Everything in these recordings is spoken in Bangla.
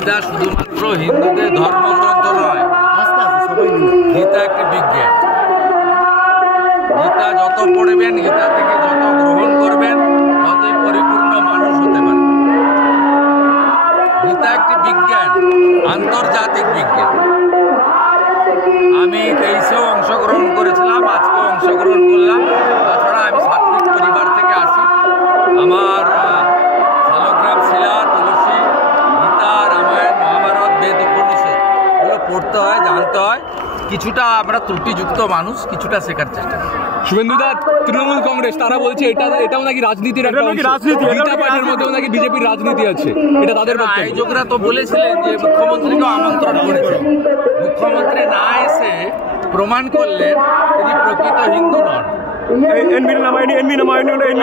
গীতা শুধুমাত্র হিন্দুদের ধর্মগ্রন্থ নয়, গীতা একটি বিজ্ঞান। গীতা যত পড়বেন, গীতা থেকে যত গ্রহণ করবেন, ততই পরিপূর্ণ মানুষ হতে পারবেন। গীতা একটি বিজ্ঞান, আন্তর্জাতিক বিজ্ঞান। আমি 23-এও অংশগ্রহণ করেছিলাম, আজকেও অংশগ্রহণ করলাম। তাছাড়া আমি সাত্বিক পরিবার থেকে আসি। আমার শালগ্রাম, শিলা, তুলসী, গীতা, রামায়ণ, মহাভারত, বেদ, উপনিষদ এগুলো পড়তে হয়, জানতে হয়। কিছুটা আমরা ত্রুটিযুক্ত মানুষ, কিছুটা শেখার চেষ্টা করি। শুভেন্দুদা, তৃণমূল কংগ্রেস তারা বলছে এটাও নাকি রাজনীতির একটা অংশ। গীতা পাঠের মধ্যেও নাকি বিজেপির রাজনীতি আছে, এটা তাদের বক্তব্য। আয়োজকরা তো বলেছিলেন যে মুখ্যমন্ত্রীকে আমন্ত্রণ করেছেন। মুখ্যমন্ত্রী না এসে প্রমাণ করলেন তিনি প্রকৃত হিন্দু নন।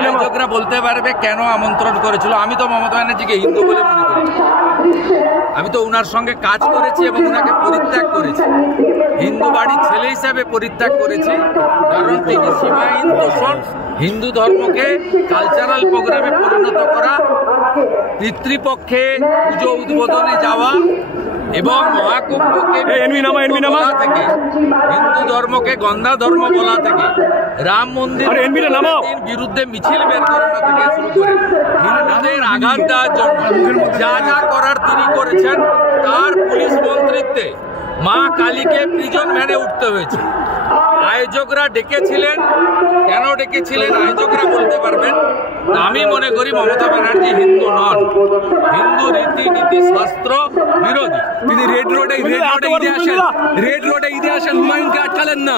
আয়োজকরা বলতে পারবে কেন আমন্ত্রণ করেছিল। আমি তো মমতা ব্যানার্জিকে হিন্দু বলে মনে করি। আমি তো উনার সঙ্গে কাজ করেছি এবং উনাকে পরিত্যাগ করেছি, হিন্দু বাড়ির ছেলে হিসাবে পরিত্যাগ করেছি। কারণ তিনি সীমাহীন দূষণ, হিন্দু ধর্মকে কালচারাল প্রোগ্রামে পরিণত করা, পিতৃপক্ষে পুজো উদ্বোধনে যাওয়া এবং মহাকুম্ভকে বলা থেকে, হিন্দু ধর্মকে গন্ধা ধর্ম বলা থেকে, রাম মন্দির বিরুদ্ধে মিছিল বের করানো থেকে শুরু করে হিন্দুদের আঘাত দেওয়ার জন্য যা যা করার তিনি করেছেন, তার পুলিশ মন্ত্রিত্বে মা কালীকে প্রিজন ভ্যানে উঠতে হয়েছে। আয়োজকরা ডেকেছিলেন, কেন ডেকেছিলেন আয়োজকরা বলতে পারবেন। আমি মনে করি মমতা ব্যানার্জি হিন্দু নন, হিন্দু রীতিনীতি শাস্ত্র বিরোধী। তিনি রেড রোডে ঈদে আসেন, হুমায়ুনকে আটকালেন না।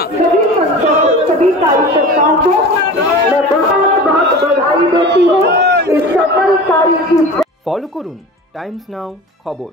ফলো করুন টাইমস নাও খবর।